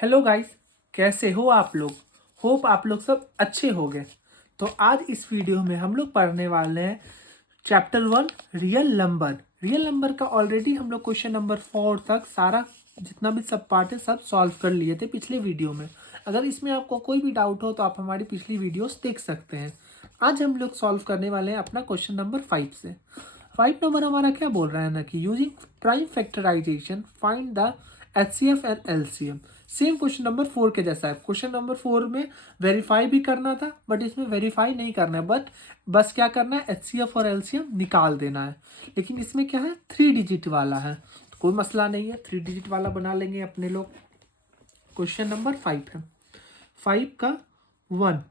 Hello guys, कैसे हो आप लोग। होप आप लोग सब अच्छे होंगे। तो आज इस वीडियो में हम लोग पढ़ने वाले हैं chapter 1 real number. Real number का ऑलरेडी हम लोग क्वेश्चन नंबर 4 तक सारा जितना भी सब पार्ट है सब सॉल्व कर लिए थे पिछले वीडियो में। अगर इसमें आपको कोई भी डाउट हो तो आप हमारी पिछली वीडियोस देख सकते हैं। आज हम लोग सॉल्व करने वाले हैं अपना क्वेश्चन नंबर 5 से। 5 नंबर हमारा क्या बोल रहा है ना कि using prime factorisation find the HCF and LCM। Same question number 4 के जैसा है। क्वेश्चन नंबर 4 में वेरीफाई भी करना था बट इसमें वेरीफाई नहीं करना है, बट बस क्या करना है HCF और LCM निकाल देना है। लेकिन इसमें क्या है 3 डिजिट वाला है तो कोई मसला नहीं है, 3 डिजिट वाला बना लेंगे अपने लोग। क्वेश्चन नंबर 5 है 5 का 1।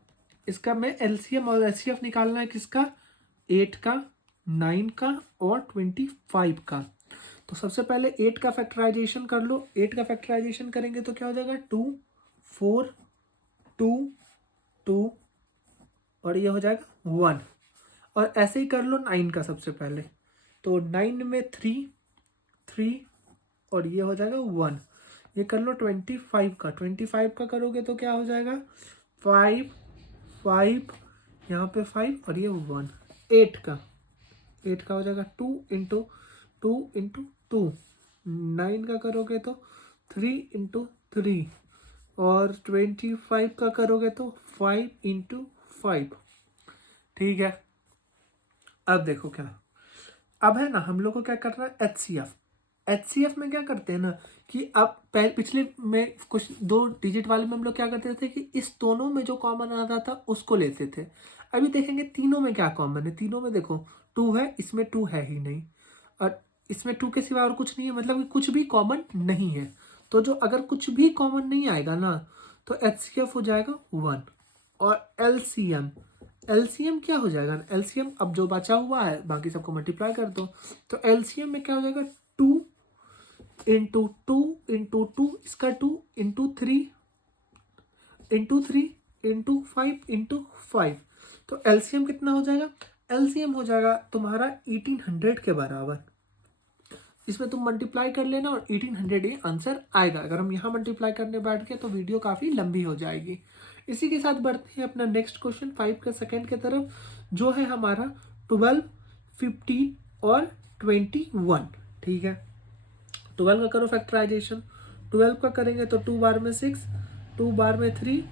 इसका मैं LCM और HCF निकालना है किसका, 8 का, 9 का और 25 का। तो सबसे पहले 8 का फैक्टराइजेशन कर लो। 8 का फैक्टराइजेशन करेंगे तो क्या हो जाएगा 2 4 2 2 और ये हो जाएगा 1। और ऐसे ही कर लो 9 का सबसे पहले। तो 9 में 3 3 और ये हो जाएगा 1। ये कर लो 25 का। 25 का करोगे तो क्या हो जाएगा 5 5 यहाँ पे 5 और ये 1। 8 का 8 का हो जाएगा 2 इंटू 2 9 का करोगे तो 3 इंटू 3 और 25 का करोगे तो 5 इंटू 5। ठीक है। अब देखो क्या, अब है ना हम लोग को क्या करना है HCF में क्या करते हैं ना कि अब पिछले में कुछ 2 डिजिट वाले में हम लोग क्या करते थे कि इस दोनों में जो कॉमन आता था उसको लेते थे। अभी देखेंगे तीनों में क्या कॉमन है। तीनों में देखो 2 है, इसमें 2 है ही नहीं और इसमें 2 के सिवा और कुछ नहीं है, मतलब कि कुछ भी कॉमन नहीं है। तो जो अगर कुछ भी कॉमन नहीं आएगा ना तो HCF हो जाएगा 1। और एलसीएम क्या हो जाएगा, एलसीएम अब जो बचा हुआ है बाकी सबको मल्टीप्लाई कर दो। तो एलसीएम में क्या हो जाएगा 2 इंटू 2 इसका 2 इंटू 3 इंटू 5 इंटू 5। तो एलसीएम कितना हो जाएगा, एलसीएम हो जाएगा तुम्हारा 1800 के बराबर। इसमें तुम मल्टीप्लाई कर लेना और 1800 ये आंसर आएगा। अगर हम यहाँ मल्टीप्लाई करने बैठ गए तो वीडियो काफ़ी लंबी हो जाएगी। इसी के साथ बढ़ते हैं अपना नेक्स्ट क्वेश्चन 5 के सेकेंड के तरफ, जो है हमारा 12 15 और 21। ठीक है, 12 का करो फैक्टराइजेशन। 12 का करेंगे तो 2 बार में 6, 2 बार में 3,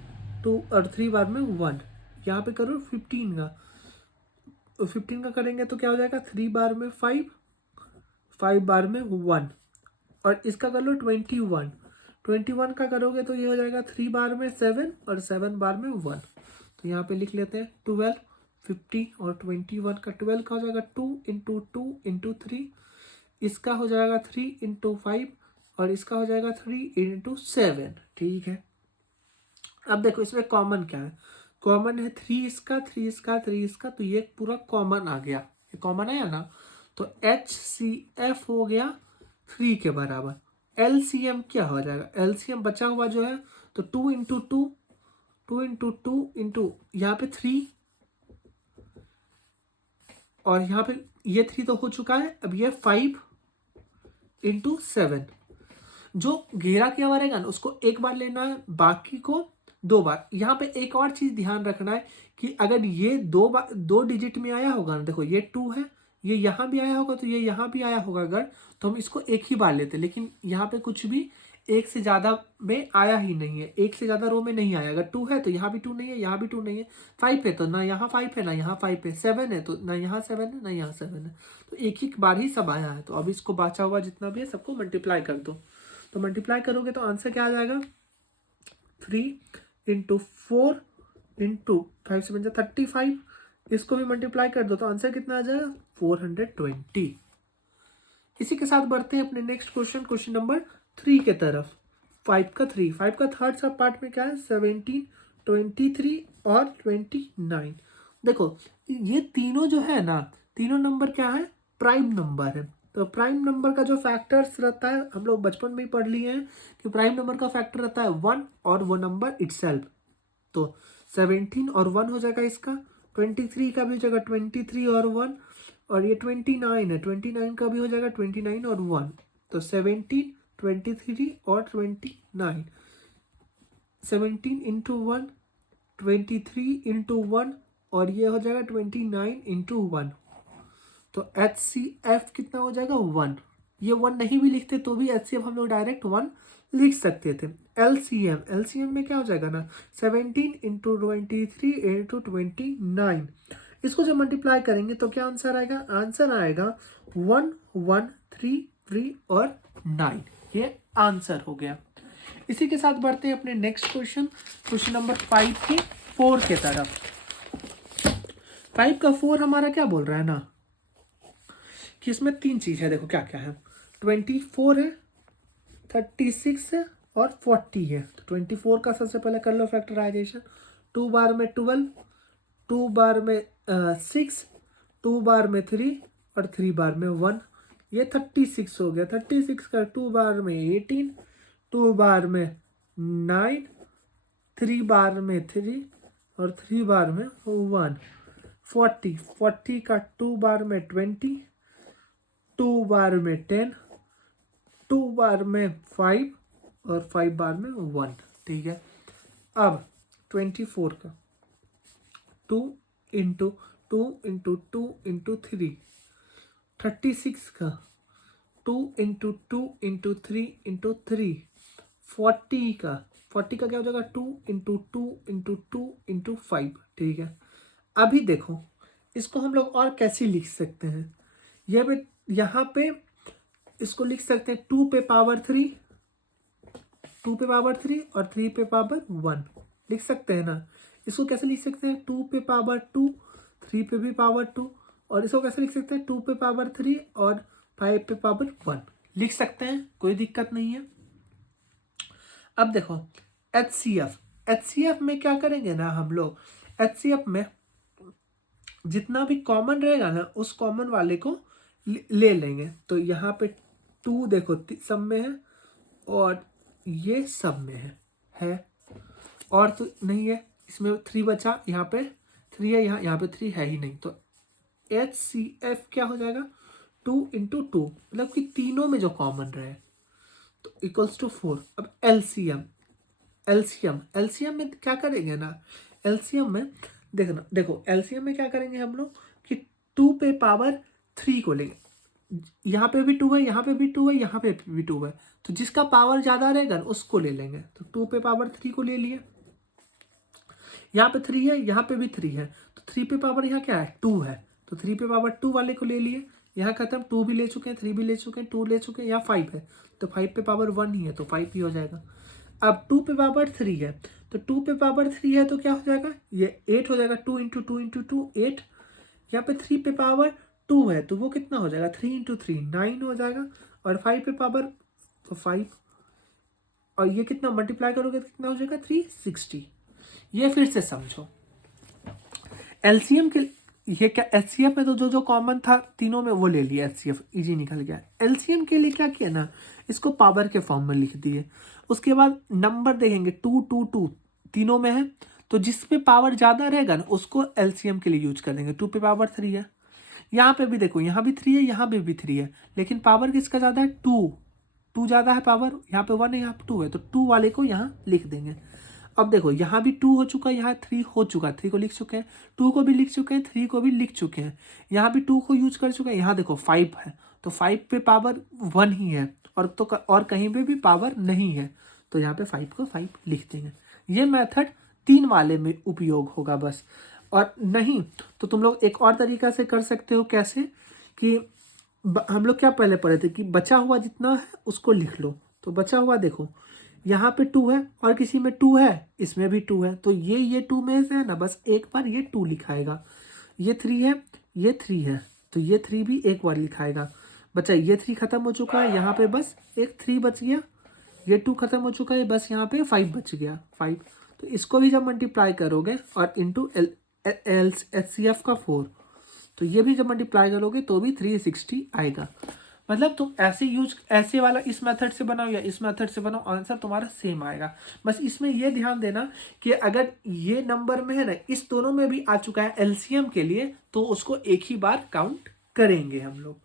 2 और 3 बार में 1। यहाँ पे करो 15 का, तो 15 का करेंगे तो क्या हो जाएगा 3 बार में 5, 5 बार में 1। और इसका कर लो 21। 21 का करोगे तो ये हो जाएगा 3 बार में 7 और 7 बार में 1। तो यहाँ पे लिख लेते हैं 12 50 और 21 का। 12 का हो जाएगा 2 इंटू 2 इंटू 3, इसका हो जाएगा 3 इंटू 5 और इसका हो जाएगा 3 इंटू 7। ठीक है। अब देखो इसमें कॉमन क्या है, कॉमन है 3 इसका 3 इसका 3 इसका, तो ये पूरा कॉमन आ गया, ये कॉमन है ना। तो HCF हो गया 3 के बराबर। LCM क्या हो जाएगा, LCM बचा हुआ जो है तो 2 इंटू 2 यहाँ पे 3 और यहाँ पे ये 3 तो हो चुका है। अब ये 5 इंटू 7, जो घेरा क्या रहेगा ना उसको एक बार लेना है, बाकी को 2 बार। यहाँ पे एक और चीज ध्यान रखना है कि अगर ये 2 डिजिट में आया होगा ना, देखो ये 2 है, ये यहाँ भी आया होगा तो ये यहाँ भी आया होगा अगर, तो हम इसको एक ही बार लेते। लेकिन यहाँ पे कुछ भी एक से ज्यादा में आया ही नहीं है, एक से ज्यादा रो में नहीं आया। अगर 2 है तो यहाँ भी 2 नहीं है, यहाँ भी 2 नहीं है। 5 है तो ना यहाँ 5 है ना यहाँ 5 है। 7 है तो ना यहाँ 7 है ना यहाँ 7 है। तो एक ही बार ही सब आया है। तो अब इसको बचा हुआ जितना भी है सबको मल्टीप्लाई कर दो। तो मल्टीप्लाई करोगे तो आंसर क्या आ जाएगा 3 इंटू 4 इंटू 5 से बन जाए 35। इसको भी मल्टीप्लाई कर दो तो आंसर कितना आ जाएगा 420। इसी के साथ बढ़ते हैं अपने नेक्स्ट क्वेश्चन, क्वेश्चन नंबर 3 के तरफ। 5 का थर्ड सब पार्ट में क्या है 17 23 और 29। देखो ये तीनों जो है ना, तीनों नंबर क्या है प्राइम नंबर है। तो प्राइम नंबर का जो फैक्टर्स रहता है हम लोग बचपन में ही पढ़ लिए हैं कि प्राइम नंबर का फैक्टर रहता है 1 और वो नंबर इटसेल्फ। तो 17 और 1 हो जाएगा इसका, 23 का भी हो जाएगा 23 और 1, और ये 29 है, 29 का भी हो जाएगा 29 और 1। तो 17 23 और 29। 17 इंटू 1, 23 इंटू 1, और ये हो जाएगा 29 इंटू 1। तो HCF कितना हो जाएगा 1। ये 1 नहीं भी लिखते तो भी HCF हम लोग डायरेक्ट 1 लिख सकते थे। LCM में क्या हो जाएगा ना 17 इंटू 23 इंटू 29। इसको जब मल्टीप्लाई करेंगे तो क्या आंसर आएगा? आंसर आएगा 1 1 3 3 और 9। ये आंसर हो गया। इसी के साथ बढ़ते हैं अपने नेक्स्ट क्वेश्चन नंबर 5 के 4 के तरफ। 5 का 4 हमारा क्या बोल रहा है ना कि इसमें 3 चीज है। देखो क्या क्या है, 24 है, 36 है और 40 है। तो 24 का सबसे पहले कर लो फैक्टराइजेशन। 2 बार में 12, 2 बार में 6, 2 बार में 3 और 3 बार में 1। ये 36 हो गया। 36 का 2 बार में 18, 2 बार में 9, 3 बार में 3 और 3 बार में 1। 40 का 2 बार में 20, 2 बार में 10, 2 बार में 5 और 5 बार में 1। ठीक है। अब 24 का 2 इंटू 2 इंटू 2 इंटू 3, 36 का 2 इंटू 2 इंटू 3 इंटू 3, 40 का क्या हो जाएगा 2 इंटू 2 इंटू 2 इंटू 5। ठीक है। अभी देखो इसको हम लोग और कैसे लिख सकते हैं। यह भी यहाँ पे इसको लिख सकते हैं 2 पे पावर 3, 2 पे पावर 3 और 3 पे पावर 1 लिख सकते हैं ना। इसको कैसे लिख सकते हैं 2 पे पावर 2, 3 पे भी पावर 2, और इसको कैसे लिख सकते हैं 2 पे पावर 3 और 5 पे पावर 1 लिख सकते हैं, कोई दिक्कत नहीं है। अब देखो HCF में क्या करेंगे ना हम लोग, HCF में जितना भी कॉमन रहेगा ना उस कॉमन वाले को ले लेंगे। तो यहाँ पे 2 देखो सब में है और ये सब में है और तो नहीं है, इसमें 3 बचा, यहाँ पे 3 है, यहाँ पे 3 है ही नहीं। तो HCF क्या हो जाएगा 2 इंटू 2, मतलब कि तीनों में जो कॉमन रहे तो इक्वल्स टू 4। अब एलसीएम में क्या करेंगे ना, एलसीएम में देखो एलसीएम में क्या करेंगे हम लोग कि 2 पे पावर 3 को लेंगे। यहाँ पे भी 2 है, यहाँ पे भी 2 है, यहाँ पे भी 2 है, तो जिसका पावर ज्यादा रहेगा उसको ले लेंगे। तो 2 पे पावर 3 को ले लिए। यहाँ पे 3 है, यहाँ पे भी 3 है, तो 3 पे पावर यहाँ क्या है 2 है, तो 3 पे पावर 2 वाले को ले लिए। यहाँ खत्म, 2 भी ले चुके हैं, 3 भी ले चुके हैं, 2 ले चुके हैं, यहाँ 5 है, तो 5 पे पावर 1 ही है, तो 5 ही हो जाएगा। अब 2 पे पावर 3 है, तो 2 पे पावर 3 है तो क्या हो जाएगा ये 8 हो जाएगा। 2 इंटू 2 इंटू 2 8। यहाँ पे 3 पे पावर 2 है तो वो कितना हो जाएगा 3 इंटू 3 9 हो जाएगा। और 5 पे पावर तो 5, और ये कितना मल्टीप्लाई करोगे तो कितना हो जाएगा 360। ये फिर से समझो एलसीएम के ये क्या एचसीएफ में तो जो कॉमन था तीनों में वो ले लिया, एचसीएफ इजी निकल गया। एलसीएम के लिए क्या किया ना, इसको पावर के फॉर्म में लिख दिए। उसके बाद नंबर देखेंगे 2 2 2 तीनों में है, तो जिस पे पावर ज्यादा रहेगा ना उसको एलसीएम के लिए यूज कर देंगे। 2 पे पावर 3 है, यहाँ पे भी देखो यहाँ भी 3 है, यहाँ पे भी 3 है, लेकिन पावर किसका ज्यादा है 2 ज्यादा है पावर, यहाँ पे 1 है, यहाँ पे 2 है, तो 2 वाले को यहाँ लिख देंगे। अब देखो यहाँ भी 2 हो चुका है, यहाँ 3 हो चुका है, 3 को लिख चुके हैं, 2 को भी लिख चुके हैं, 3 को भी लिख चुके हैं, यहाँ भी 2 को यूज कर चुके हैं। यहाँ देखो 5 है, तो 5 पे पावर 1 ही है, और कहीं पे भी पावर नहीं है, तो यहाँ पे 5 को 5 लिख देंगे। ये मेथड 3 वाले में उपयोग होगा बस। और नहीं तो तुम लोग एक और तरीका से कर सकते हो। कैसे कि हम लोग क्या पहले पढ़े थे कि बचा हुआ जितना है उसको लिख लो। तो बचा हुआ देखो यहाँ पे 2 है और किसी में 2 है, इसमें भी 2 है, तो ये 2 में से है ना बस एक बार ये 2 लिखाएगा। ये 3 है, ये 3 है, तो ये 3 भी एक बार लिखाएगा। बच्चा ये 3 खत्म हो चुका है, यहाँ पे बस एक 3 बच गया। ये 2 खत्म हो चुका है, बस यहाँ पे 5 बच गया 5। तो इसको भी जब मल्टीप्लाई करोगे और इंटू HCF का 4, तो ये भी जब मल्टीप्लाई करोगे तो भी 360 आएगा। मतलब तुम ऐसे वाला इस मेथड से बनाओ या इस मेथड से बनाओ, आंसर तुम्हारा सेम आएगा। बस इसमें ये ध्यान देना कि अगर ये नंबर में है ना, इस दोनों में भी आ चुका है एलसीएम के लिए, तो उसको एक ही बार काउंट करेंगे हम लोग।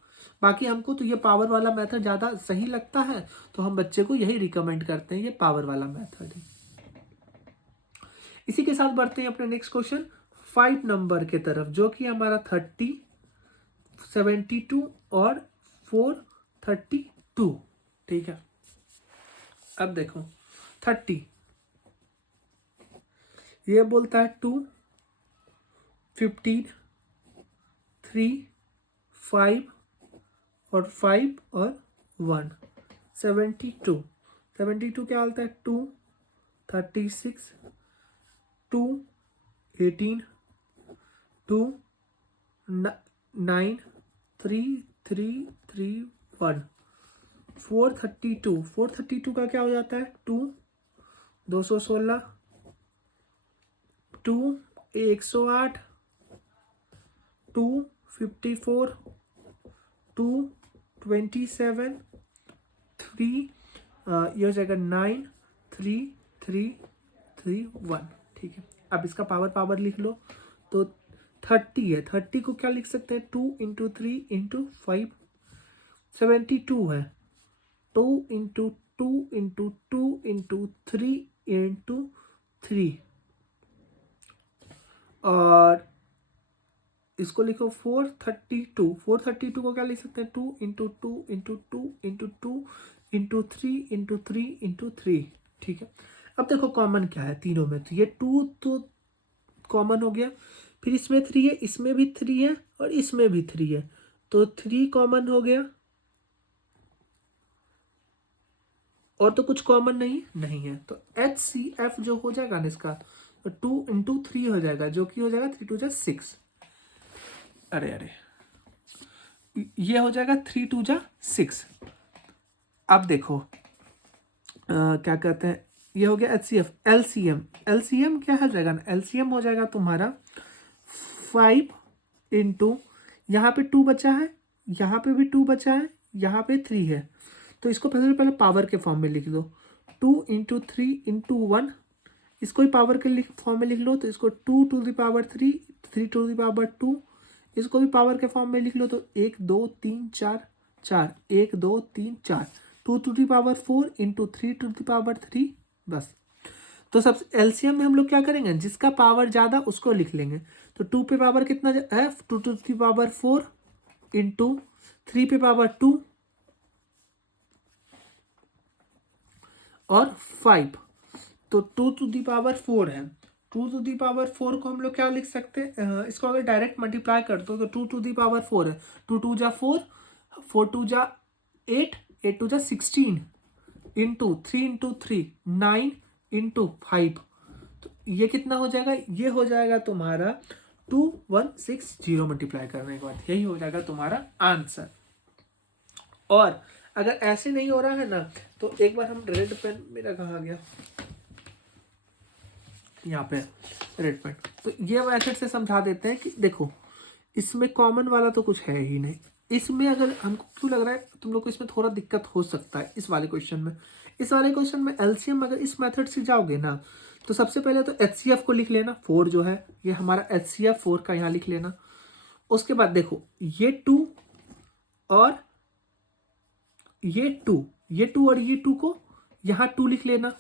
बाकी हमको तो ये पावर वाला मेथड ज़्यादा सही लगता है, तो हम बच्चे को यही रिकमेंड करते हैं, ये पावर वाला मेथड है। इसी के साथ बढ़ते हैं अपने नेक्स्ट क्वेश्चन 5 नंबर के तरफ, जो कि हमारा 30, 72 और 432। ठीक है, अब देखो 30 ये बोलता है 2, 15, 3, 5 और 5 और 1। 72 क्या बोलता है 2, 36, 2, 18, 2, 9, 3, 3, 3, 1। 432 का क्या हो जाता है 2, 216, 2, 108, 2, 54, 2, 27, 3, ये हो जाएगा 9, 3, 3, 3, 1। ठीक है, अब इसका पावर लिख लो। तो 30 है, 30 को क्या लिख सकते हैं 2 इंटू 3 इंटू 5। 72 है 2 इंटू 2 इंटू 2 इंटू 3 इंटू 3, और इसको लिखो 432 को क्या लिख सकते हैं 2 into 2 into 2 into 2 into 3 into 3 into 3। ठीक है, अब देखो कॉमन क्या है तीनों में, तो ये 2 तो कॉमन हो गया, फिर इसमें 3 है, इसमें भी 3 है और इसमें भी 3 है, तो 3 कॉमन हो गया, और तो कुछ कॉमन नहीं है। तो HCF जो हो जाएगा ना इसका, तो 2 इंटू 3 हो जाएगा, जो कि हो जाएगा 3 2 6। अरे ये हो जाएगा 3 2 6। अब देखो क्या कहते हैं, ये हो गया HCF। LCM क्या हो जाएगा ना, LCM हो जाएगा तुम्हारा 5 इंटू, यहाँ पे 2 बचा है, यहाँ पे भी 2 बचा है, यहाँ पे 3 है, तो इसको पहले पावर के फॉर्म में लिख दो। 2 इंटू 3 इंटू 1, इसको ही पावर के फॉर्म में लिख लो, तो इसको 2 to the power 3, 3 to the power 2, इसको भी पावर के फॉर्म में लिख लो, तो 1 2 3 4 4, 1 2 3 4, 2 to the power 4 into 3 to the power 3, बस। तो सब एलसीएम में हम लोग क्या करेंगे, जिसका पावर ज़्यादा उसको लिख लेंगे। तो 2 पे पावर कितना है 2 टू द पावर 4 इंटू 3 पे पावर 2 और 5, तो 2 टू दी पावर 4 है। 2 टू दी पावर 4 को हम लोग क्या लिख सकते हैं, इसको अगर डायरेक्ट मल्टीप्लाई कर दो तो 2 टू दी पावर 4 है, 2 2 जा 4, 4 2 जा 8, 8 2 जा 16 इंटू 3 इंटू 3 9 इंटू 5, तो ये कितना हो जाएगा, ये हो जाएगा तुम्हारा 2160 मल्टीप्लाई करने के बाद, यही हो जाएगा तुम्हारा आंसर। और अगर ऐसे नहीं हो रहा है ना, तो एक बार हम रेड पेन, मेरा कहाँ गया, यहाँ पे रेड पेन, तो ये मेथड से समझा देते हैं कि देखो इसमें कॉमन वाला तो कुछ है ही नहीं। इसमें अगर हमको क्यों लग रहा है तुम लोग को इसमें थोड़ा दिक्कत हो सकता है इस वाले क्वेश्चन में, एलसीएम अगर इस मेथड से जाओगे ना, तो सबसे पहले तो HCF को लिख लेना, 4 जो है ये हमारा HCF 4 का यहाँ लिख लेना। उसके बाद देखो ये 2 और ये 2 और ये 2 को यहाँ 2 लिख लेना,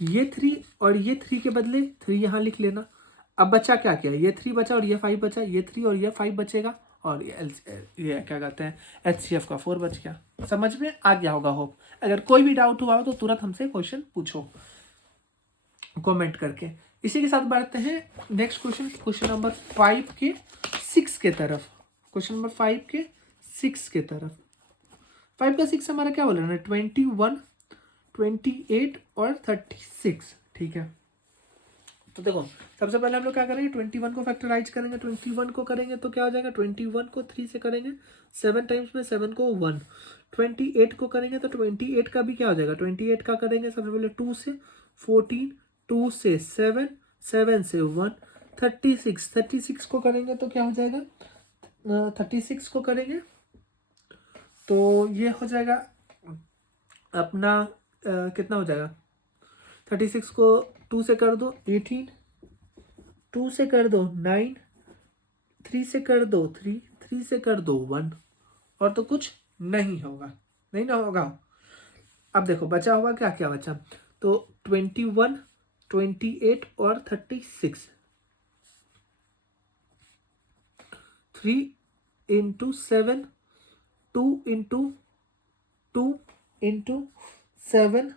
ये 3 और ये 3 के बदले 3 यहाँ लिख लेना। अब बचा क्या क्या, ये 3 बचा और ये 5 बचा, ये 3 और ये 5 बचेगा, और ये क्या कहते हैं HCF का 4 बच गया। समझ में आ गया होगा होप। अगर कोई भी डाउट हुआ हो तो तुरंत हमसे क्वेश्चन पूछो कमेंट करके। इसी के साथ बढ़ते हैं नेक्स्ट क्वेश्चन नंबर 5 के 6 के तरफ। क्वेश्चन नंबर 5 के 6 के तरफ, 5 का 6 हमारा क्या बोल रहा है 21, 28 और 36। ठीक है, तो देखो सबसे पहले हम लोग क्या करेंगे 21 को फैक्टराइज करेंगे, 21 को करेंगे तो क्या हो जाएगा 21 को 3 से करेंगे 7 टाइम्स में 7 को 1, 28 को करेंगे तो 28 का भी क्या हो जाएगा 28 का करेंगे सबसे पहले 2 से 14, 2 से 7, 7 से 1, 36 को करेंगे तो क्या हो जाएगा 36 को करेंगे तो ये हो जाएगा अपना कितना हो जाएगा 36 को 2 से कर दो 18, 2 से कर दो 9, 3 से कर दो 3, 3 से कर दो 1, और तो कुछ नहीं होगा, नहीं ना होगा। अब देखो बचा हुआ क्या क्या बचा, तो 21, 28 और 36, 3 इंटू 7, 2 इंटू 2 इंटू 7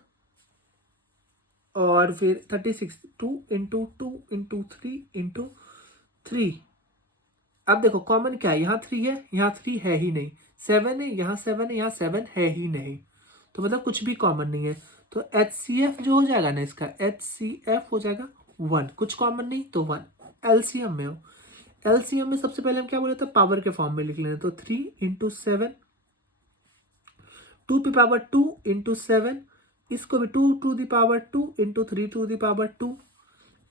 और फिर 36, 2 इंटू 2 इंटू 3 इंटू 3। अब देखो कॉमन क्या है, यहाँ 3 है, यहाँ 3 है ही नहीं, 7 है, यहाँ 7 है, यहाँ 7 है ही नहीं, तो मतलब कुछ भी कॉमन नहीं है। तो HCF जो हो जाएगा ना, इसका HCF हो जाएगा 1, कुछ कॉमन नहीं तो 1। एलसीएम में हो, एलसीएम में सबसे पहले हम क्या बोले थे, पावर के फॉर्म में लिख लेना, तो 3 इंटू 7, 2 की पावर 2 इंटू 7, इसको भी 2 to the power 2 into 3 to the power 2।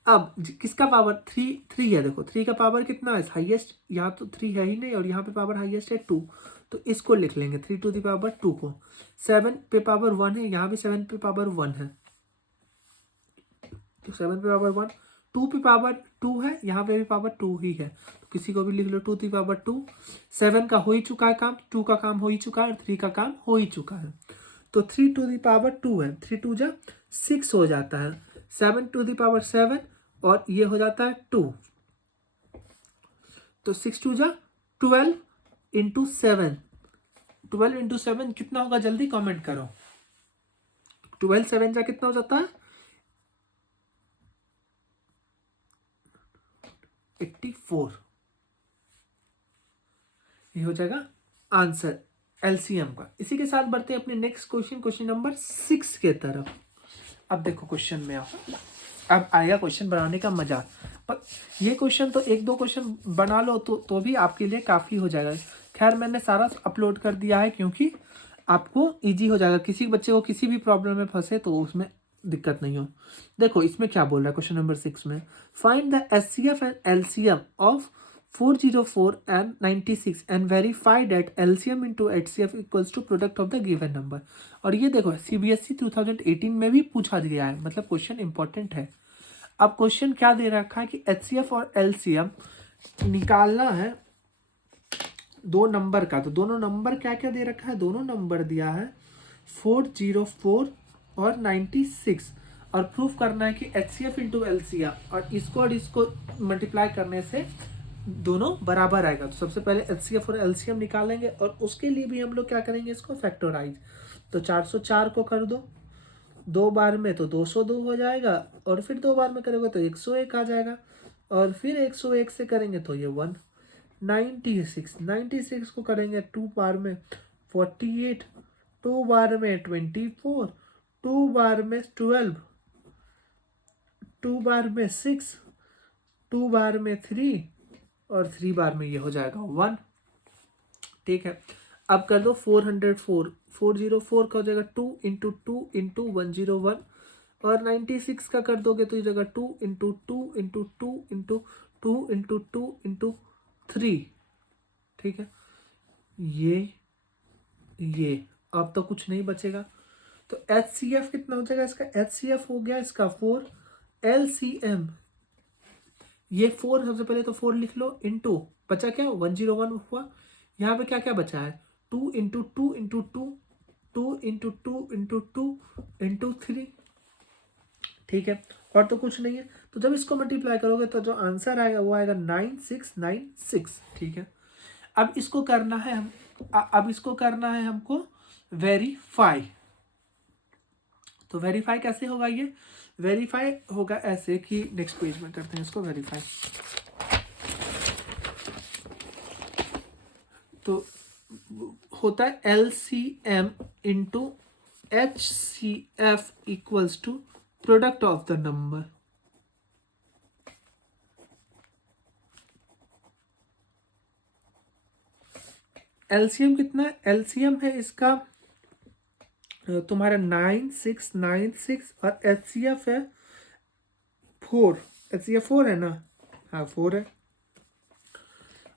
अब किसका पावर 3 है, देखो 3 का पावर कितना है हाईएस्ट, यहाँ तो 3 है ही नहीं और यहाँ पे पावर हाईएस्ट है 2, तो इसको लिख लेंगे 3 टू द पावर 2 को। 7 पे पावर 1 है, यहाँ भी 7 पे पावर 1 है, तो 7 पे पावर 1, 2 पे पावर 2 है, यहाँ पे भी पावर 2 ही है, तो किसी को भी लिख लो 2 की पावर 2। 7 का हो ही चुका है काम, 2 का काम हो ही चुका है और 3 का काम हो ही चुका है, तो 3 टू द पावर 2 है, 3 2 जा 6 हो जाता है, 7 टू द पावर 7 और ये हो जाता है 2, तो 6 2 जा 12 इंटू 7, 12 इंटू 7 कितना होगा, जल्दी कमेंट करो। 12 7 जा कितना हो जाता है 84, ये हो जाएगा आंसर एलसीएम का। इसी के साथ बढ़ते हैं अपने नेक्स्ट क्वेश्चन, क्वेश्चन नंबर 6 के तरफ। अब देखो क्वेश्चन में आओ, अब आएगा क्वेश्चन बनाने का मजा, पर ये क्वेश्चन तो एक दो क्वेश्चन बना लो तो भी आपके लिए काफ़ी हो जाएगा। खैर मैंने सारा अपलोड कर दिया है क्योंकि आपको इजी हो जाएगा, किसी बच्चे को किसी भी प्रॉब्लम में फंसे तो उसमें दिक्कत नहीं हो। देखो इसमें क्या बोल रहा है क्वेश्चन नंबर 6 में, find the HCF and LCM of 404 and 96 and verify that LCM into HCF equals to product of the given number। और ये देखो CBSE 2018 में भी पूछा गया है, मतलब क्वेश्चन इंपॉर्टेंट है। अब क्वेश्चन क्या दे रखा है कि HCF और LCM निकालना है दो नंबर का, तो दोनों नंबर क्या क्या दे रखा है, दोनों नंबर दिया है 404 और 96, और प्रूफ करना है कि HCF इंटू LCM और इसको मल्टीप्लाई करने से दोनों बराबर आएगा। तो सबसे पहले HCF और LCM निकालेंगे और उसके लिए भी हम लोग क्या करेंगे, इसको फैक्टराइज। तो 404 को कर दो 2 बार में तो 202 हो जाएगा, और फिर 2 बार में करोगे तो 101 आ जाएगा, और फिर 101 से करेंगे तो ये 96 को करेंगे 2 बार में 48, 2 बार में 24, 2 बार में 12, 2 बार में 6, 2 बार में 3 और 3 बार में ये हो जाएगा 1। ठीक है, अब कर दो 404 का हो जाएगा 2 इंटू 2 इंटू 101, और 96 का कर दोगे तो ये जाएगा 2 into 2 into 2 into 2 into 2 into 3। ठीक है, ये अब तो कुछ नहीं बचेगा, तो HCF कितना हो जाएगा इसका, HCF हो गया इसका 4, LCM ये 4 सबसे पहले तो 4 लिख लो, इंटू बचा क्या 101 हुआ, यहाँ पे क्या क्या बचा है 2 into 2 into 2, 2 into 2 into 2 into 3। ठीक है, और तो कुछ नहीं है, तो जब इसको मल्टीप्लाई करोगे तो जो आंसर आएगा वो आएगा 9696। ठीक है, अब इसको करना है हमको वेरीफाई। तो वेरीफाई कैसे होगा, ये वेरीफाई होगा ऐसे कि नेक्स्ट पेज में करते हैं इसको वेरीफाई। तो होता है LCM into HCF equals to product of the number. LCM कितना है, LCM है इसका तुम्हारा 9696 और HCF है 4, HCF 4 है ना, हाँ 4 है,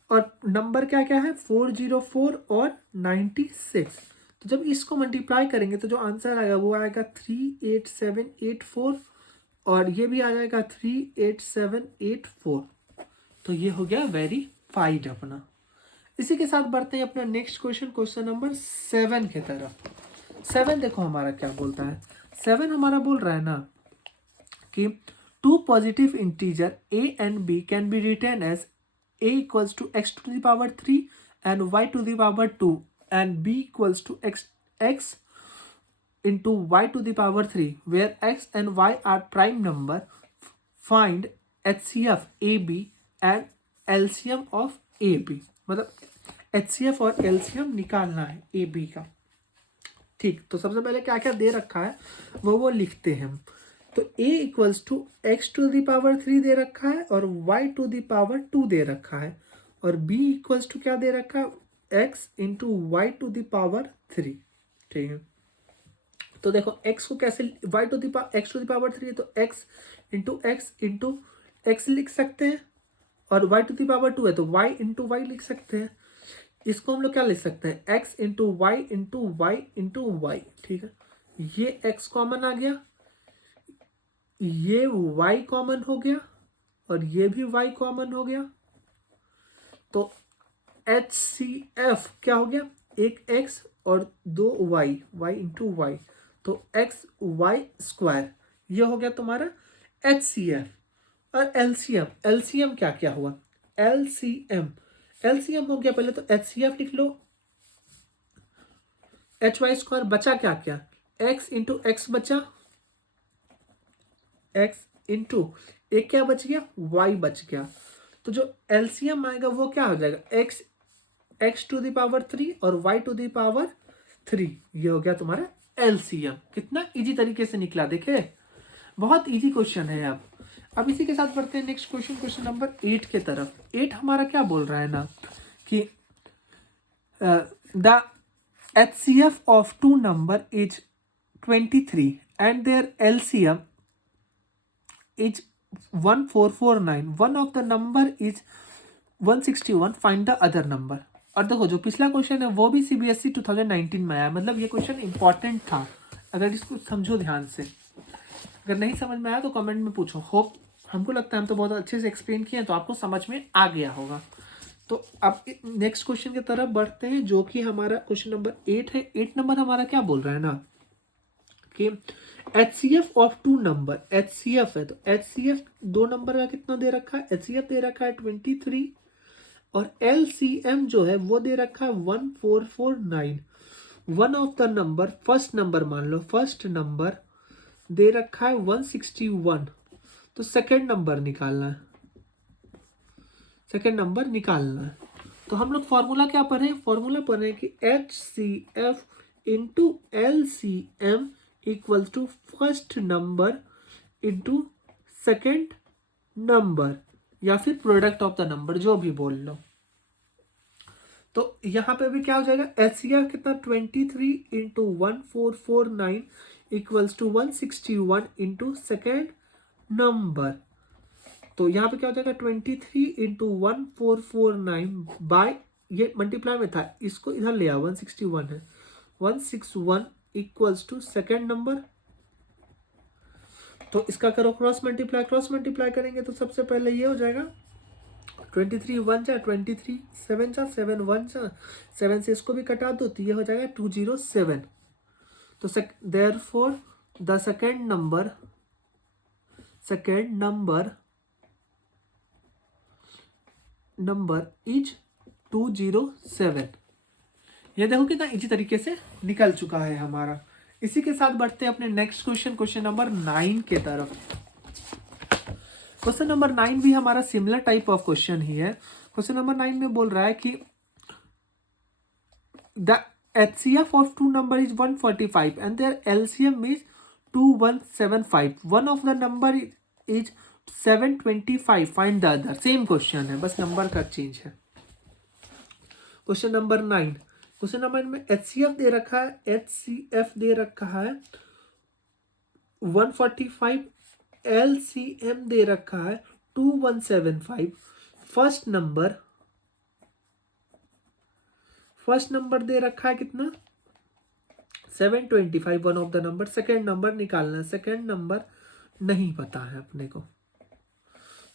और नंबर क्या क्या है 404 और 96। तो जब इसको मल्टीप्लाई करेंगे तो जो आंसर आएगा वो आएगा 38784, और ये भी आ जाएगा 38784। तो ये हो गया वेरीफाइड अपना। इसी के साथ बढ़ते हैं अपना नेक्स्ट क्वेश्चन, क्वेश्चन नंबर 7 के तरफ। 7 देखो हमारा क्या बोलता है, 7 हमारा बोल रहा है ना कि positive integer a and b can be written as a equals to x to the power 3 and y to the power 2 and b equals to x into y to the power 3, where x and y are prime number. Find HCF AB and LCM of AB. मतलब HCF और LCM निकालना है AB का। ठीक, तो सबसे पहले क्या क्या दे रखा है वो लिखते हैं हम। तो a equals to x to the power 3 दे रखा है और y टू द पावर 2 दे रखा है, और b इक्वल्स टू क्या दे रखा है, x into y to the power 3। ठीक है, तो देखो x को कैसे, y to the x to the power 3 है तो x इंटू एक्स लिख सकते हैं, और y टू द पावर 2 है तो y इंटू वाई लिख सकते हैं। इसको हम लोग क्या लिख सकते हैं, x into y into y into y. ठीक है, ये x कॉमन आ गया, ये y कॉमन हो गया और ये भी y कॉमन हो गया। तो HCF क्या हो गया, एक x और दो y इंटू वाई, तो x y स्क्वायर, ये हो गया तुम्हारा HCF। और LCM क्या क्या हुआ, LCM हो गया, पहले तो HCF लिख लो, HY स्क्वायर बचा क्या क्या, x इंटू एक्स बचा, x इंटू एक क्या बच गया, y बच गया। तो जो LCM आएगा वो क्या हो जाएगा, x टू द पावर 3 और y टू द पावर 3, ये हो गया तुम्हारा LCM। कितना इजी तरीके से निकला, देखे, बहुत इजी क्वेश्चन है। अब इसी के साथ बढ़ते हैं नेक्स्ट क्वेश्चन नंबर 8 के तरफ। 8 हमारा क्या बोल रहा है ना कि the HCF of two number is 23 and their LCM is 1449, one of the number is 161, find the other number. और देखो जो पिछला क्वेश्चन है वो भी CBSE 2019 में आया, मतलब ये क्वेश्चन इंपॉर्टेंट था, अगर इसको समझो ध्यान से। अगर नहीं समझ में आया तो कमेंट में पूछो, होप, हमको लगता है हम तो बहुत अच्छे से एक्सप्लेन किए हैं तो आपको समझ में आ गया होगा। तो अब नेक्स्ट क्वेश्चन की तरफ बढ़ते हैं, जो कि हमारा क्वेश्चन नंबर 8 है। 8 नंबर हमारा क्या बोल रहा है ना कि HCF of two number, HCF है तो HCF दो नंबर का कितना दे रखा है, HCF दे रखा है 23, और LCM जो है वो दे रखा है 1449। One of the number, first number मान लो, फर्स्ट नंबर दे रखा है 161, तो सेकेंड नंबर निकालना है, सेकेंड नंबर निकालना है। तो हम लोग फॉर्मूला क्या पढ़े, फॉर्मूला पढ़े कि HCF into LCM equals to first number into second number, या फिर प्रोडक्ट ऑफ द नंबर, जो भी बोल लो। तो यहाँ पे भी क्या हो जाएगा, HCF कितना 23 into 1449 equals to 161 into second number. तो यहाँ पे क्या हो जाएगा 23 इंटू 1449 बाय, ये मल्टीप्लाई में था, इसको इधर ले आओ, 161 है, 161 इक्वल्स टू सेकेंड नंबर। तो इसका करो क्रॉस मल्टीप्लाई करेंगे तो सबसे पहले ये हो जाएगा 23 1 जा 23, 7 जा 7 1 जा 7 से इसको भी कटा दो तो ये हो जाएगा 207। तो therefore the second number is 207। ये देखो कितना इजी तरीके से निकल चुका है हमारा। इसी के साथ बढ़ते हैं अपने नेक्स्ट क्वेश्चन नंबर 9 के तरफ। क्वेश्चन नंबर 9 भी हमारा सिमिलर टाइप ऑफ क्वेश्चन ही है। क्वेश्चन नंबर 9 में बोल रहा है कि the HCF of two number is 145 and their LCM is 2175. One of the number is 725. Find the other. Same question है, बस नंबर का चेंज है। क्वेश्चन नंबर 9, क्वेश्चन नंबर में HCF दे रखा है, HCF दे रखा है 145, LCM दे रखा है 2175। फर्स्ट नंबर दे रखा है कितना 725, one of the number. Second number निकालना है, सेकेंड नंबर नहीं पता है अपने को।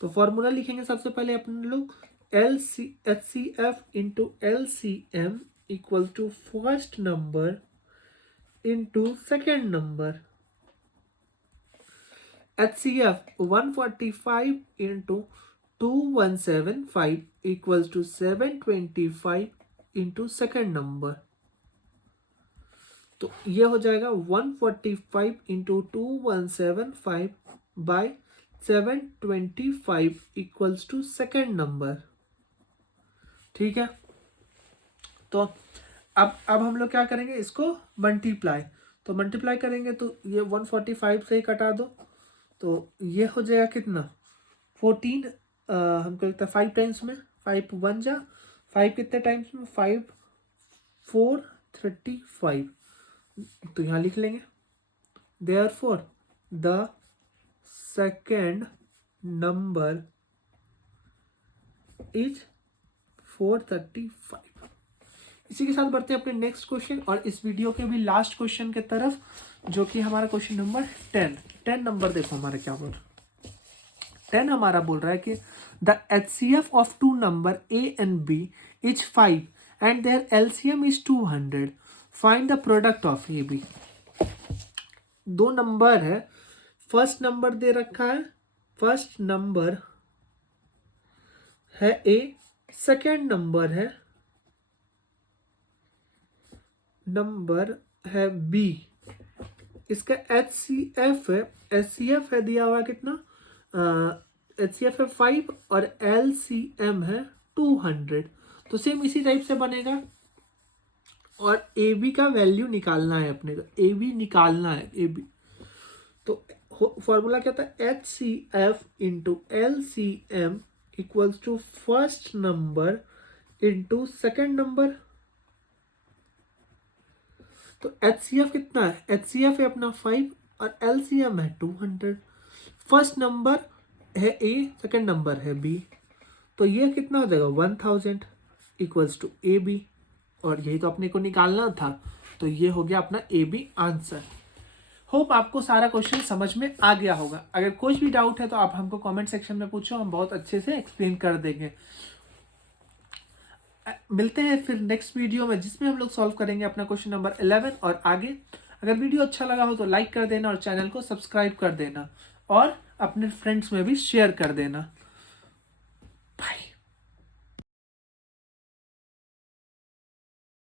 तो फॉर्मूला लिखेंगे सबसे पहले अपन लोग, HCF into LCM equal to first number into second number. HCF 145 into 2175 equals to 725 into second number. तो ये हो जाएगा 145 into 2175 by 725 equals to second number. ठीक है, तो अब हम लोग क्या करेंगे, इसको मल्टीप्लाई। तो मल्टीप्लाई करेंगे तो ये 145 से ही कटा दो, तो ये हो जाएगा कितना 14। हमको लगता है 5 टाइम्स में, 5 1 जा 5 कितने टाइम्स में 5 4 35। तो यहाँ लिख लेंगे therefore the second number is 435। इसी के साथ बढ़ते हैं अपने नेक्स्ट क्वेश्चन और इस वीडियो के भी लास्ट क्वेश्चन के तरफ, जो कि हमारा क्वेश्चन नंबर 10 नंबर देखो हमारा क्या बोल रहा है। 10 हमारा बोल रहा है कि the HCF of two number A and B is 5 and their LCM is 200, find the product of AB। दो नंबर है, फर्स्ट नंबर दे रखा है, फर्स्ट नंबर है A, सेकेंड नंबर है B। इसका HCF है दिया हुआ कितना, HCF है 5 और LCM है 200। तो सेम इसी टाइप से बनेगा और AB का वैल्यू निकालना है अपने को, AB निकालना है AB। तो फॉर्मूला क्या था, HCF into LCM equals to first number into second number. तो HCF कितना है, HCF है अपना 5 और LCM है 200। फर्स्ट नंबर है A, सेकेंड नंबर है B, तो ये कितना हो जाएगा 1000 इक्वल्स टू AB, और यही तो अपने को निकालना था। तो ये हो गया अपना AB आंसर। होप आपको सारा क्वेश्चन समझ में आ गया होगा। अगर कुछ भी डाउट है तो आप हमको कमेंट सेक्शन में पूछो, हम बहुत अच्छे से एक्सप्लेन कर देंगे। मिलते हैं फिर नेक्स्ट वीडियो में, जिसमें हम लोग सॉल्व करेंगे अपना क्वेश्चन नंबर 11 और आगे। अगर वीडियो अच्छा लगा हो तो लाइक कर देना और चैनल को सब्सक्राइब कर देना और अपने फ्रेंड्स में भी शेयर कर देना। बाय।